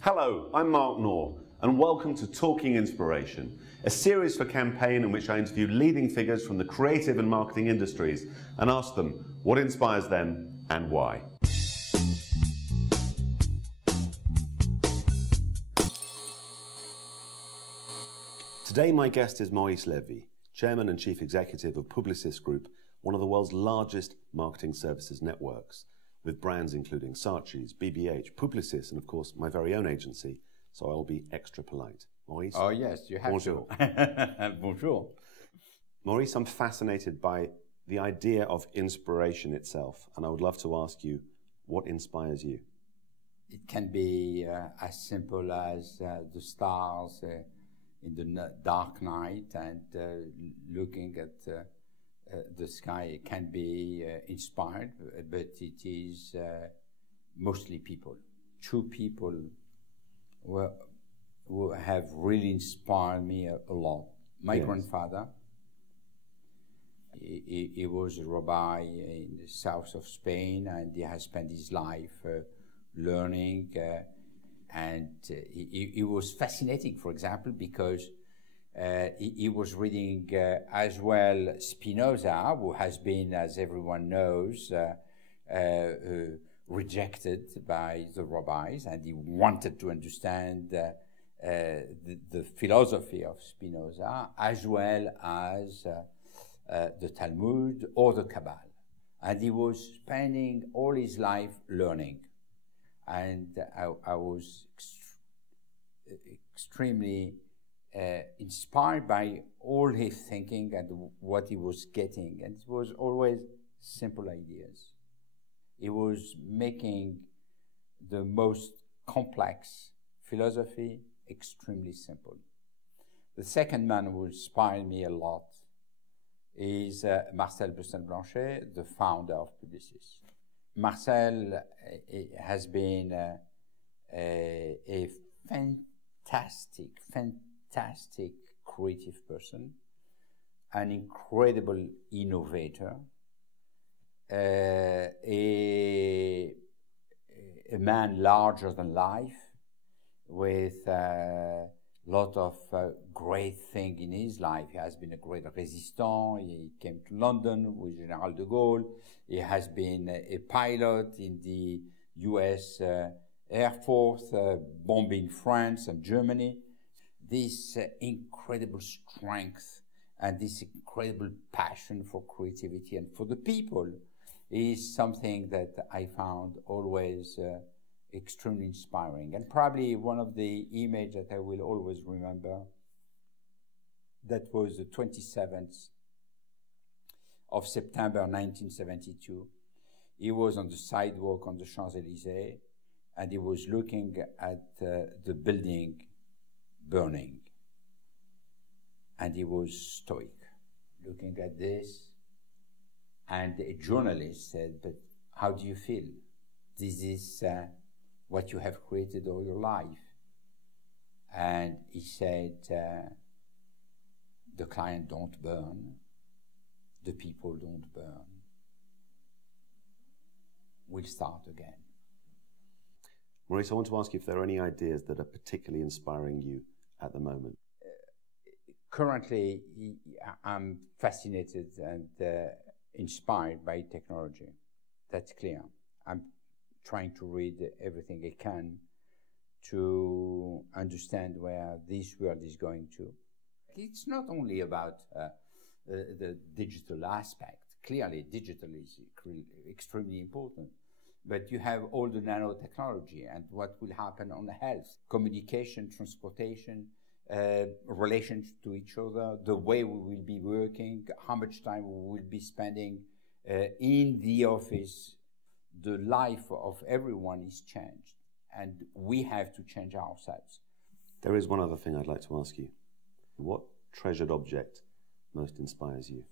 Hello, I'm Mark Knorr, and welcome to Talking Inspiration, a series for campaign in which I interview leading figures from the creative and marketing industries and ask them what inspires them and why. Today my guest is Maurice Lévy, Chairman and Chief Executive of Publicis Groupe, one of the world's largest marketing services networks, with brands including Saatchi's, BBH, Publicis, and of course my very own agency, so I'll be extra polite. Maurice? Oh yes, you have Bonjour. to. Bonjour. Maurice, I'm fascinated by the idea of inspiration itself, and I would love to ask you, what inspires you? It can be as simple as the stars in the dark night and looking at the sky. It can be inspired, but it is mostly people. Two people who have really inspired me a lot. My grandfather, he was a rabbi in the south of Spain, and he has spent his life learning, and it was fascinating, for example, because he was reading as well Spinoza, who has been, as everyone knows, rejected by the rabbis, and he wanted to understand the philosophy of Spinoza as well as the Talmud or the Kabbalah. And he was spending all his life learning. And I was extremely inspired by all his thinking and what he was getting. And it was always simple ideas. He was making the most complex philosophy extremely simple. The second man who inspired me a lot is Marcel Blanchet, the founder of Publicis. Marcel has been a fantastic creative person, an incredible innovator, a man larger than life, with a lot of great things in his life. He has been a great resistant. He came to London with General de Gaulle. He has been a pilot in the US Air Force, bombing France and Germany. This incredible strength and this incredible passion for creativity and for the people is something that I found always extremely inspiring. And probably one of the images that I will always remember, that was the 27th of September 1972. He was on the sidewalk on the Champs-Élysées, and he was looking at the building burning. And he was stoic, looking at this. And a journalist said, "But how do you feel? This is what you have created all your life." And he said, "The client don't burn, the people don't burn. We'll start again." Maurice, I want to ask you if there are any ideas that are particularly inspiring you at the moment. Currently, I'm fascinated and inspired by technology. That's clear. I'm trying to read everything I can to understand where this world is going to. It's not only about the digital aspect. Clearly, digital is extremely important. But you have all the nanotechnology and what will happen on health, communication, transportation, relations to each other, the way we will be working, how much time we will be spending in the office. The life of everyone is changed, and we have to change ourselves. There is one other thing I'd like to ask you. What treasured object most inspires you?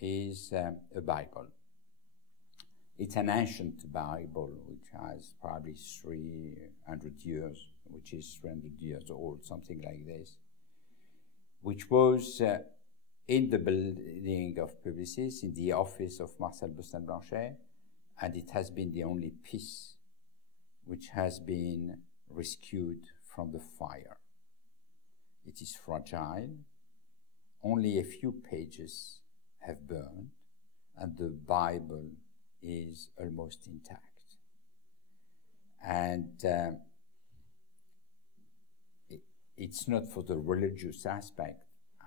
Is a Bible. It's an ancient Bible which has probably 300 years, which is 300 years old, something like this, which was in the building of Publicis, in the office of Marcel Blanchet, and it has been the only piece which has been rescued from the fire. It is fragile. Only a few pages have burned, and the Bible is almost intact. And it's not for the religious aspect.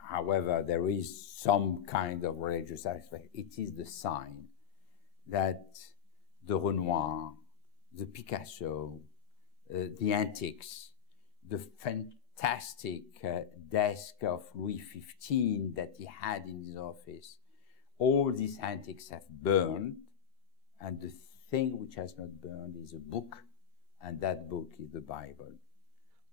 However, there is some kind of religious aspect. It is the sign that the Renoir, the Picasso, the antiques, the fantastic desk of Louis XV that he had in his office, all these antiques have burned, and the thing which has not burned is a book, and that book is the Bible.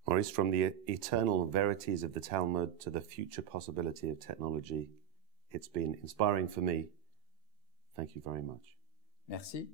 Maurice, from the eternal verities of the Talmud to the future possibility of technology, it's been inspiring for me. Thank you very much. Merci.